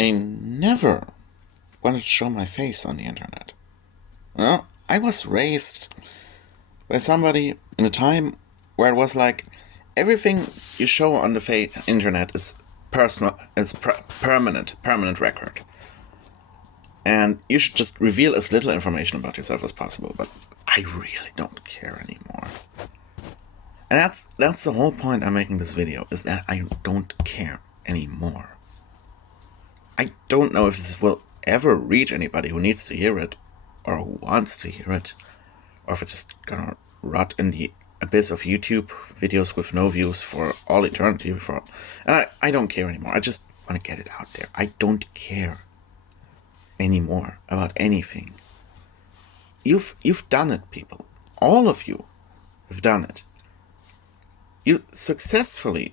I never wanted to show my face on the internet. Well, I was raised by somebody in a time where it was like everything you show on the internet is personal, is permanent record, and you should just reveal as little information about yourself as possible. But I really don't care anymore, and that's the whole point I'm making this video, is that I don't care anymore. I don't know if this will ever reach anybody who needs to hear it, or who wants to hear it, or if it's just gonna rot in the abyss of YouTube videos with no views for all eternity before. And I don't care anymore. I just want to get it out there. I don't care anymore about anything. You've done it, people. All of you have done it. You successfully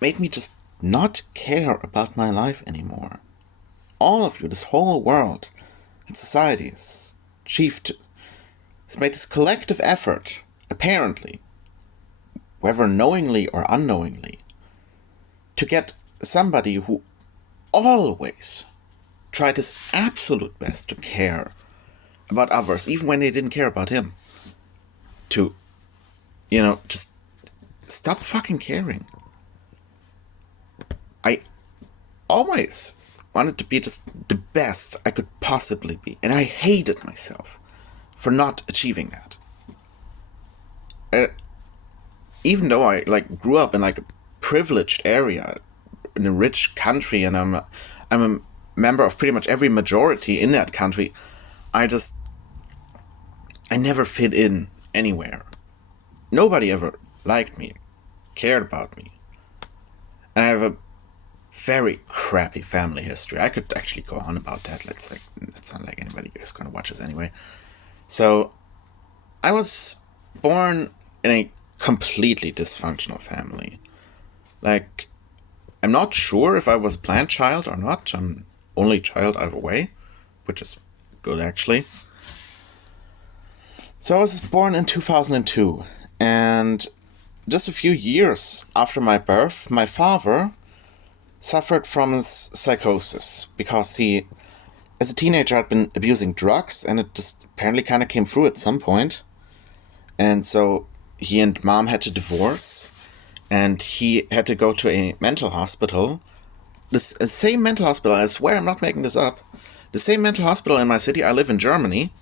made me just not care about my life anymore. All of you, this whole world and society has made this collective effort, apparently, whether knowingly or unknowingly, to get somebody who always tried his absolute best to care about others, even when they didn't care about him, to, just stop fucking caring. I always wanted to be just the best I could possibly be, and I hated myself for not achieving that. Even though I grew up in a privileged area in a rich country, and I'm a member of pretty much every majority in that country, I never fit in anywhere. Nobody ever liked me, cared about me, and I have a very crappy family history. I could actually go on about that. It's not like anybody is gonna watch this anyway. So, I was born in a completely dysfunctional family. I'm not sure if I was a planned child or not. I'm only child either way, which is good actually. So I was born in 2002, and just a few years after my birth, my father suffered from psychosis because he, as a teenager, had been abusing drugs, and it just apparently kind of came through at some point. And so he and mom had to divorce, and he had to go to a mental hospital. The same mental hospital, I swear I'm not making this up, the same mental hospital in my city. I live in Germany,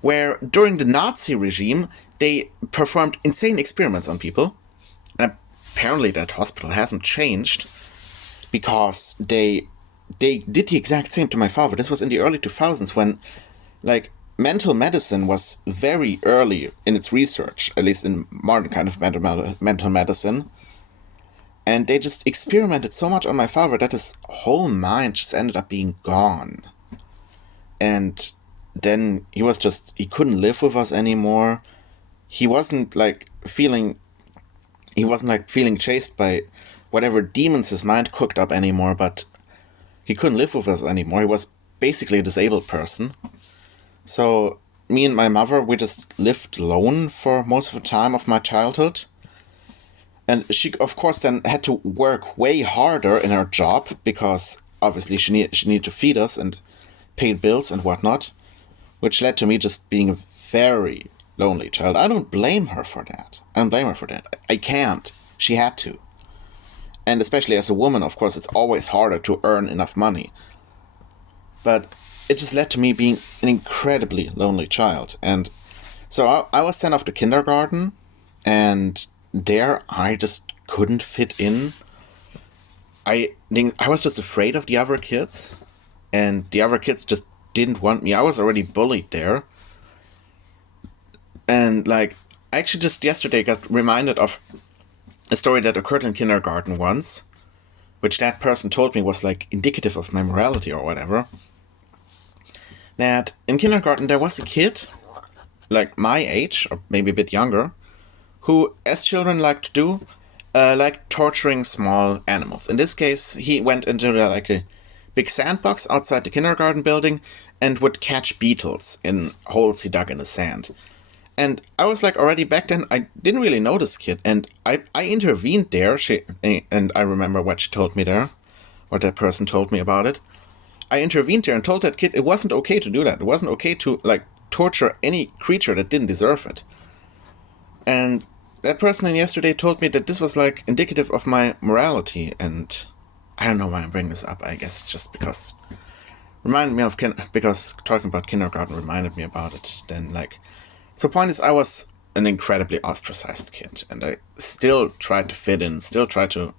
where during the Nazi regime, they performed insane experiments on people. And apparently that hospital hasn't changed, because they did the exact same to my father. This was in the early 2000s, when mental medicine was very early in its research, at least in modern kind of mental medicine. And they just experimented so much on my father that his whole mind just ended up being gone. And then he couldn't live with us anymore. He wasn't feeling chased by whatever demons his mind cooked up anymore, but he couldn't live with us anymore. He was basically a disabled person. So me and my mother, we just lived alone for most of the time of my childhood. And she, of course, then had to work way harder in her job, because obviously she needed to feed us and pay bills and whatnot, which led to me just being a very lonely child. I don't blame her for that. I can't. She had to. And especially as a woman, of course, it's always harder to earn enough money. But it just led to me being an incredibly lonely child. And so I was sent off to kindergarten, and there I just couldn't fit in. I was just afraid of the other kids, and the other kids just didn't want me. I was already bullied there. And I actually just yesterday got reminded of a story that occurred in kindergarten once, which that person told me was indicative of my morality or whatever. That in kindergarten there was a kid, my age, or maybe a bit younger, who, as children like to do, liked torturing small animals. In this case, he went into a big sandbox outside the kindergarten building and would catch beetles in holes he dug in the sand. And I was already back then, I didn't really know this kid, and I intervened there. And I remember what she told me there what that person told me about it. I intervened there and told that kid it wasn't okay to do that. It wasn't okay to, like, torture any creature that didn't deserve it. And that person yesterday told me that this was, like, indicative of my morality, and I don't know why I'm bringing this up. I guess just because reminded me of because talking about kindergarten reminded me about it. Then, like, so the point is, I was an incredibly ostracized kid, and I still tried to fit in, still tried to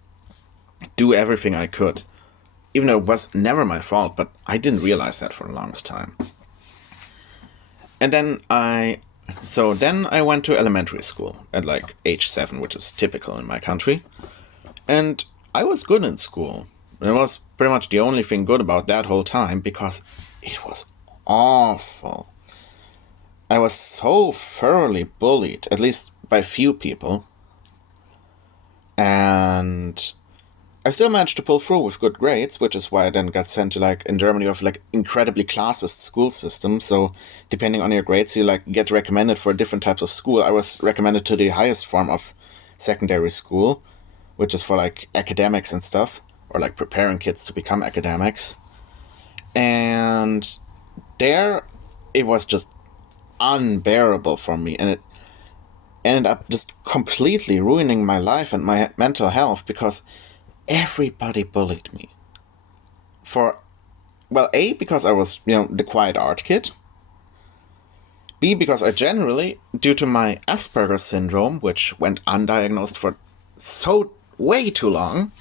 do everything I could, even though it was never my fault, but I didn't realize that for the longest time. And then I went to elementary school at, like, age 7, which is typical in my country, and I was good in school. And it was pretty much the only thing good about that whole time, because it was awful. I was so thoroughly bullied, at least by few people. And I still managed to pull through with good grades, which is why I then got sent to, like, in Germany, we have, like, incredibly classist school system. So depending on your grades, you, like, get recommended for different types of school. I was recommended to the highest form of secondary school, which is for, like, academics and stuff, or, like, preparing kids to become academics. And there, it was just unbearable for me, and it ended up just completely ruining my life and my mental health, because everybody bullied me. A, because I was, the quiet art kid. B, because I generally, due to my Asperger's syndrome, which went undiagnosed for so way too long,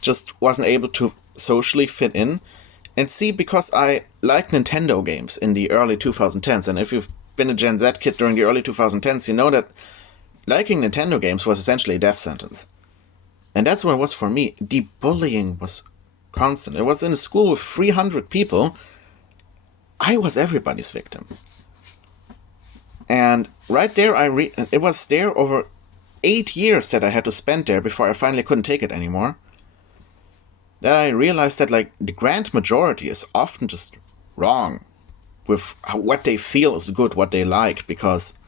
just wasn't able to socially fit in. And C, because I liked Nintendo games in the early 2010s. And if you've been a Gen Z kid during the early 2010s, you know that liking Nintendo games was essentially a death sentence. And that's what it was for me. The bullying was constant. It was in a school with 300 people. I was everybody's victim. And right there, it was there over 8 years that I had to spend there before I finally couldn't take it anymore. Then I realized that, like, the grand majority is often just wrong with what they feel is good, what they like, because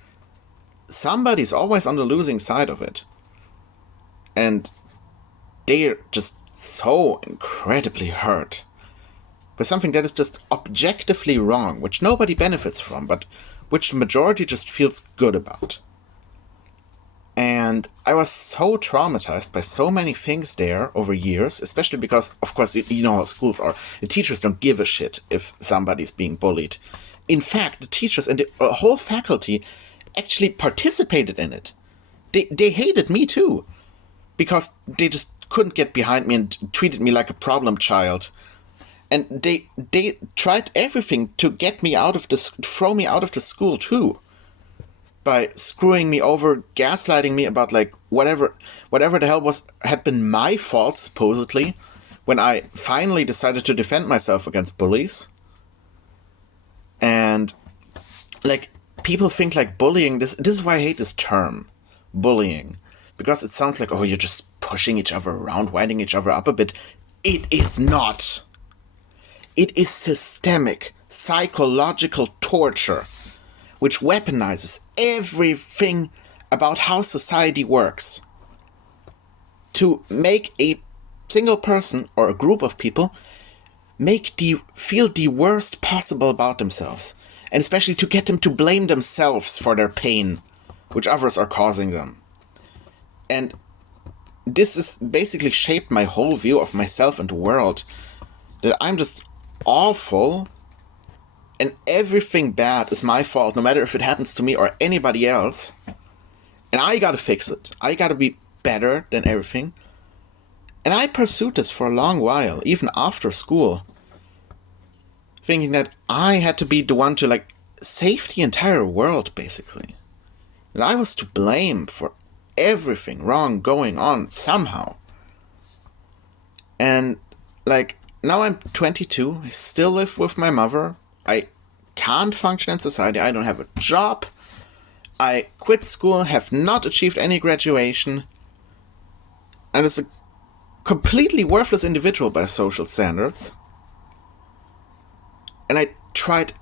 somebody's always on the losing side of it. And they're just so incredibly hurt by something that is just objectively wrong, which nobody benefits from, but which the majority just feels good about. And I was so traumatized by so many things there over years, especially because, of course, you know how schools are. The teachers don't give a shit if somebody's being bullied. In fact, the teachers and the whole faculty actually participated in it. They hated me too, because they just couldn't get behind me and treated me like a problem child. And they tried everything to get me throw me out of the school too. By screwing me over, gaslighting me about, like, whatever the hell had been my fault, supposedly, when I finally decided to defend myself against bullies. And, like, people think, like, bullying, this is why I hate this term, bullying, because it sounds like, oh, you're just pushing each other around, winding each other up a bit. It is not. It is systemic, psychological torture, which weaponizes everything about how society works to make a single person or a group of people feel the worst possible about themselves, and especially to get them to blame themselves for their pain, which others are causing them. And this has basically shaped my whole view of myself and the world, that I'm just awful, and everything bad is my fault, no matter if it happens to me or anybody else. And I gotta fix it. I gotta be better than everything. And I pursued this for a long while, even after school, thinking that I had to be the one to, like, save the entire world, basically. And I was to blame for everything wrong going on somehow. And, like, now I'm 22, I still live with my mother. I can't function in society. I don't have a job. I quit school, have not achieved any graduation, and is a completely worthless individual by social standards. And I tried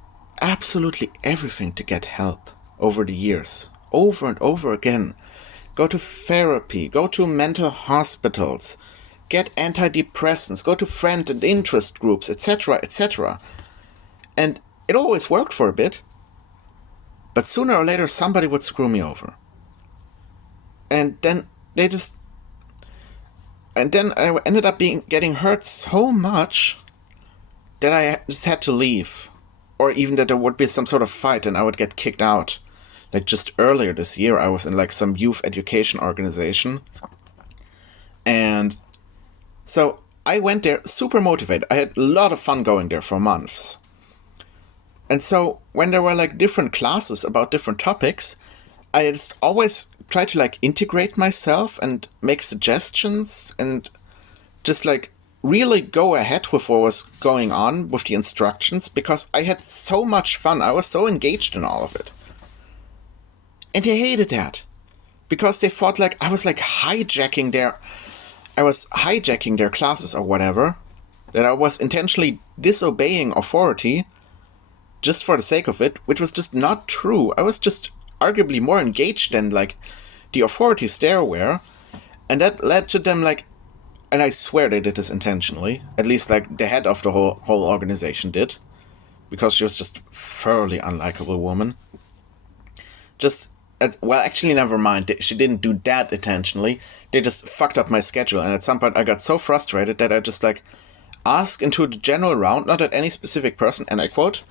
absolutely everything to get help over the years, over and over again. Go to therapy, go to mental hospitals, get antidepressants, go to friend and interest groups, etc., etc. And it always worked for a bit. But sooner or later, somebody would screw me over. And then they just... And then I ended up getting hurt so much that I just had to leave. Or even that there would be some sort of fight and I would get kicked out. Like just earlier this year, I was in like some youth education organization. And so I went there super motivated. I had a lot of fun going there for months. And so when there were like different classes about different topics, I just always tried to like integrate myself and make suggestions and just like really go ahead with what was going on with the instructions because I had so much fun. I was so engaged in all of it. And they hated that because they thought like I was hijacking their classes or whatever, that I was intentionally disobeying authority just for the sake of it, which was just not true. I was just arguably more engaged than like the authorities there were, and that led to them like, and I swear they did this intentionally, at least like the head of the whole organization did, because she was just thoroughly unlikable woman. Well, actually, never mind. She didn't do that intentionally. They just fucked up my schedule, and at some point I got so frustrated that I just like asked into the general round, not at any specific person, and I quote,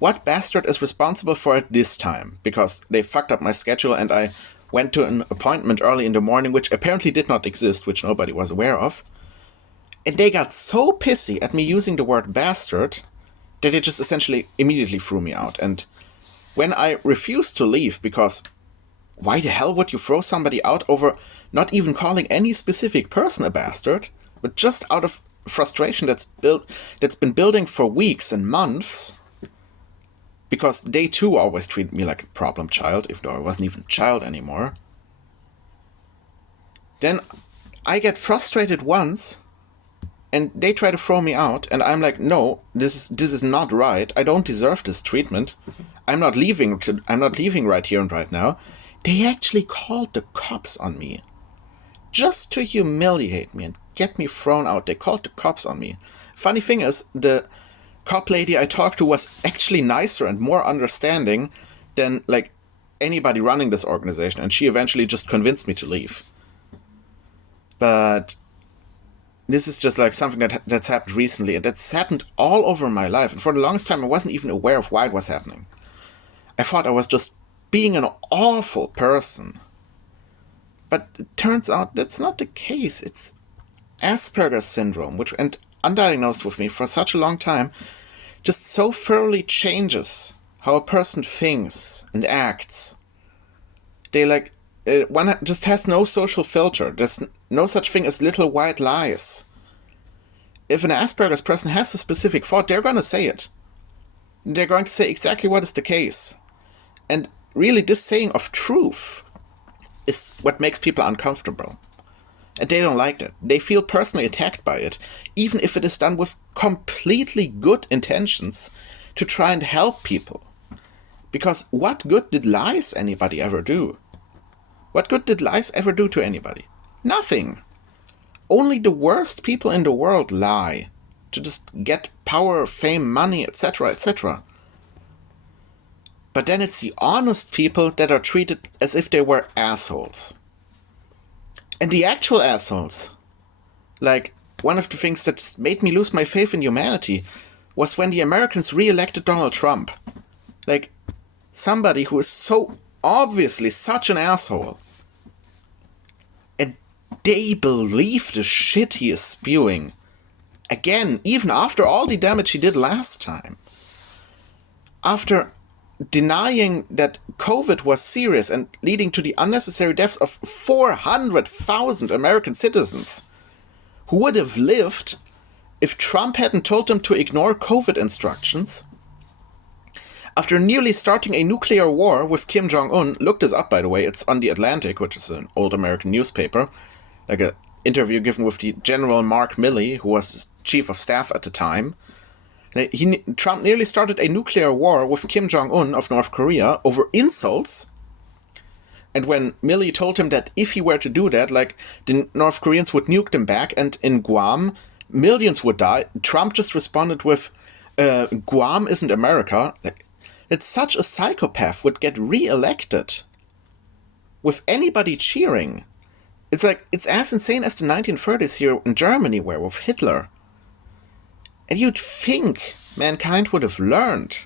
"What bastard is responsible for it this time?" Because they fucked up my schedule and I went to an appointment early in the morning, which apparently did not exist, which nobody was aware of. And they got so pissy at me using the word bastard that they just essentially immediately threw me out. And when I refused to leave, because why the hell would you throw somebody out over not even calling any specific person a bastard, but just out of frustration that's been building for weeks and months? Because they too always treated me like a problem child, even though I wasn't even a child anymore. Then I get frustrated once, and they try to throw me out, and I'm like, no, this is not right. I don't deserve this treatment. I'm not leaving right here and right now. They actually called the cops on me. Just to humiliate me and get me thrown out, they called the cops on me. Funny thing is, the cop lady I talked to was actually nicer and more understanding than like anybody running this organization, and she eventually just convinced me to leave. But this is just like something that's happened recently, and that's happened all over my life, and for the longest time I wasn't even aware of why it was happening. I thought I was just being an awful person. But it turns out that's not the case. It's Asperger's syndrome, which went undiagnosed with me for such a long time, just so thoroughly changes how a person thinks and acts. They like, one just has no social filter. There's no such thing as little white lies. If an Asperger's person has a specific thought, they're going to say it. They're going to say exactly what is the case. And really, this saying of truth is what makes people uncomfortable. And they don't like that. They feel personally attacked by it, even if it is done with completely good intentions to try and help people. Because what good did lies anybody ever do? What good did lies ever do to anybody? Nothing. Only the worst people in the world lie to just get power, fame, money, etc., etc. But then it's the honest people that are treated as if they were assholes. And the actual assholes, like, one of the things that made me lose my faith in humanity was when the Americans re-elected Donald Trump. Like, somebody who is so obviously such an asshole. And they believe the shit he is spewing. Again, even after all the damage he did last time. After denying that COVID was serious and leading to the unnecessary deaths of 400,000 American citizens who would have lived if Trump hadn't told them to ignore COVID instructions. After nearly starting a nuclear war with Kim Jong-un, look this up by the way, it's on The Atlantic, which is an old American newspaper, like an interview given with the General Mark Milley, who was chief of staff at the time. Trump nearly started a nuclear war with Kim Jong-un of North Korea over insults. And when Milley told him that if he were to do that, like, the North Koreans would nuke them back, and in Guam, millions would die, Trump just responded with, Guam isn't America. Like, it's such a psychopath would get re-elected with anybody cheering. It's like, it's as insane as the 1930s here in Germany were with Hitler. And you'd think mankind would have learned.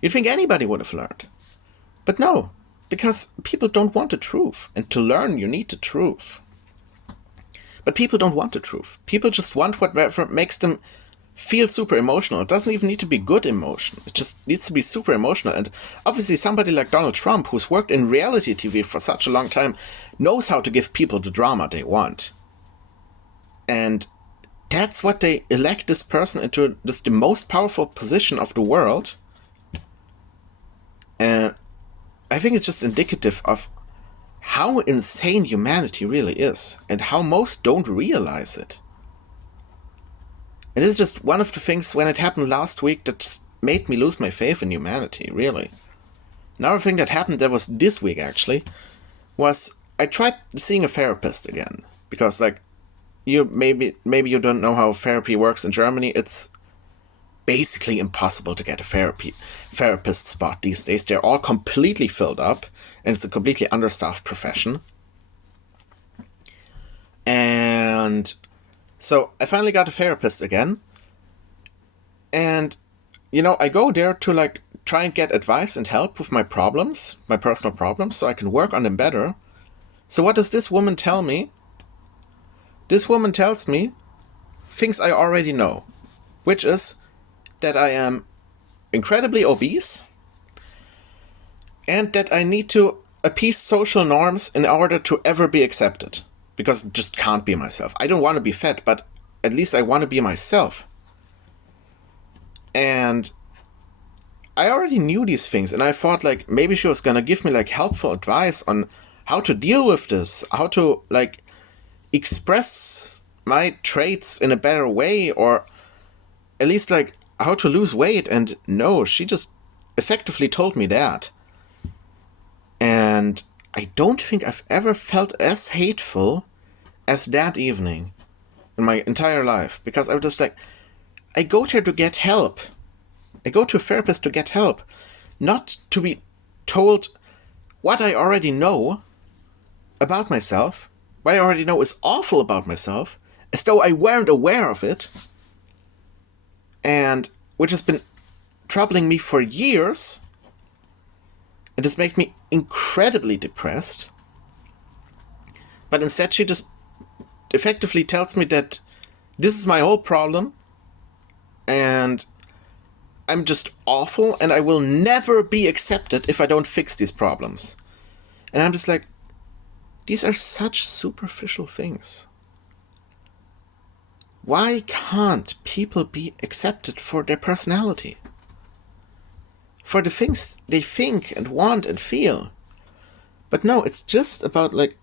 You'd think anybody would have learned. But no. Because people don't want the truth. And to learn, you need the truth. But people don't want the truth. People just want whatever makes them feel super emotional. It doesn't even need to be good emotion. It just needs to be super emotional. And obviously somebody like Donald Trump, who's worked in reality TV for such a long time, knows how to give people the drama they want. And that's what they elect this person into, this the most powerful position of the world. And I think it's just indicative of how insane humanity really is, and how most don't realize it. And this is just one of the things, when it happened last week, that just made me lose my faith in humanity, really. Another thing that happened, that was this week actually, was I tried seeing a therapist again. Because, like, maybe you don't know how therapy works in Germany. It's basically impossible to get a therapist spot these days. They're all completely filled up, and it's a completely understaffed profession. And so I finally got a therapist again. And, I go there to, like, try and get advice and help with my problems, my personal problems, so I can work on them better. So what does this woman tell me? This woman tells me things I already know, which is that I am incredibly obese, and that I need to appease social norms in order to ever be accepted. Because I just can't be myself. I don't want to be fat, but at least I want to be myself. And I already knew these things, and I thought, like, maybe she was gonna give me, like, helpful advice on how to deal with this, how to, like, express my traits in a better way, or at least, like, how to lose weight. And no, she just effectively told me that. And I don't think I've ever felt as hateful as that evening in my entire life. Because I was just like, I go there to get help. I go to a therapist to get help. Not to be told what I already know about myself, what I already know is awful about myself, as though I weren't aware of it. And which has been troubling me for years. It has made me incredibly depressed. But instead she just effectively tells me that this is my whole problem, and I'm just awful, and I will never be accepted if I don't fix these problems. And I'm just like, these are such superficial things. Why can't people be accepted for their personality? For the things they think and want and feel? But no, it's just about, like,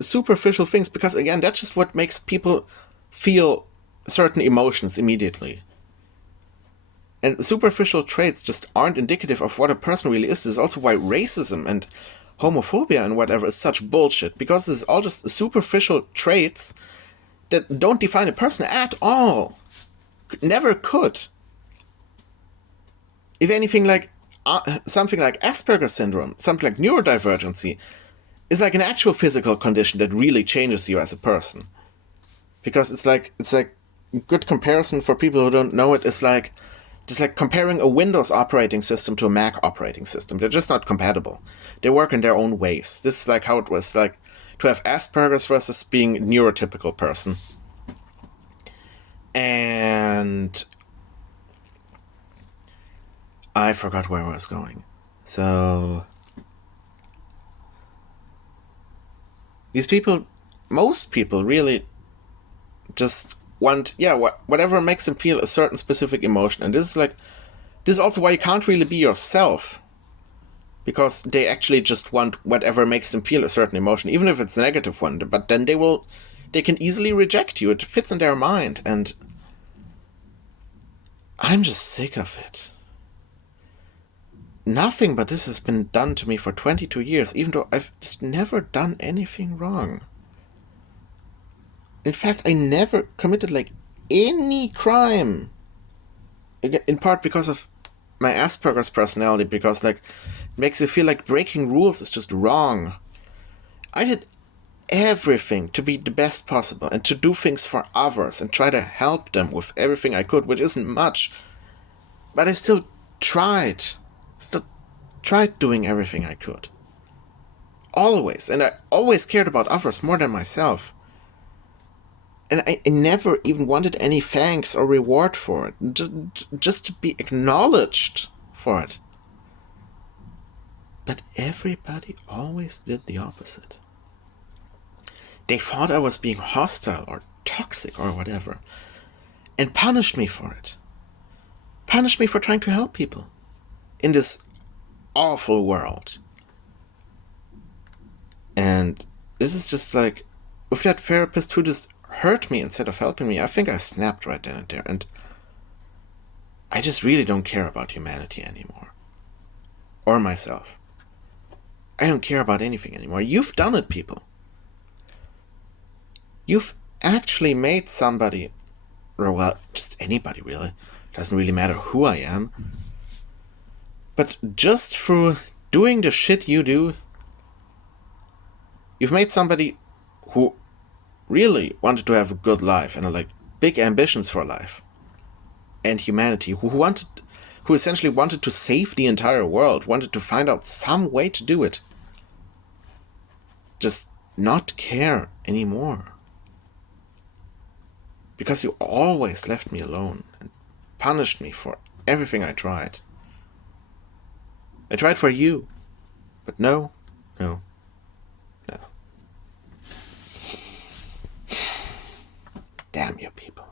superficial things, because again, that's just what makes people feel certain emotions immediately. And superficial traits just aren't indicative of what a person really is. This is also why racism and homophobia and whatever is such bullshit, because this is all just superficial traits that don't define a person at all. Never could. If anything, like something like Asperger's syndrome, something like neurodivergency, is like an actual physical condition that really changes you as a person. Because it's like a good comparison for people who don't know it is like just like comparing a Windows operating system to a Mac operating system. They're just not compatible. They work in their own ways. This is like how it was like to have Asperger's versus being a neurotypical person. And I forgot where I was going. So these people, most people really just want, whatever makes them feel a certain specific emotion. And this is also why you can't really be yourself. Because they actually just want whatever makes them feel a certain emotion, even if it's a negative one. But then they can easily reject you. It fits in their mind. And I'm just sick of it. nothing but this has been done to me for 22 years, even though I've just never done anything wrong. In fact, I never committed like any crime. In part because of my Asperger's personality, because like it makes you feel like breaking rules is just wrong. I did everything to be the best possible and to do things for others and try to help them with everything I could, which isn't much. But I still tried. Still tried doing everything I could. Always. And I always cared about others more than myself. And I never even wanted any thanks or reward for it. Just to be acknowledged for it. But everybody always did the opposite. They thought I was being hostile or toxic or whatever, and punished me for it. Punished me for trying to help people in this awful world. And this is just like, with that therapist who just hurt me instead of helping me, I think I snapped right then and there, and I just really don't care about humanity anymore. Or myself. I don't care about anything anymore. You've done it, people. You've actually made somebody, or well, just anybody really, doesn't really matter who I am, but just through doing the shit you do, you've made somebody who really wanted to have a good life and like big ambitions for life and humanity, who essentially wanted to save the entire world, wanted to find out some way to do it, just not care anymore. Because you always left me alone and punished me for everything I tried. I tried for you, but no. Damn you people.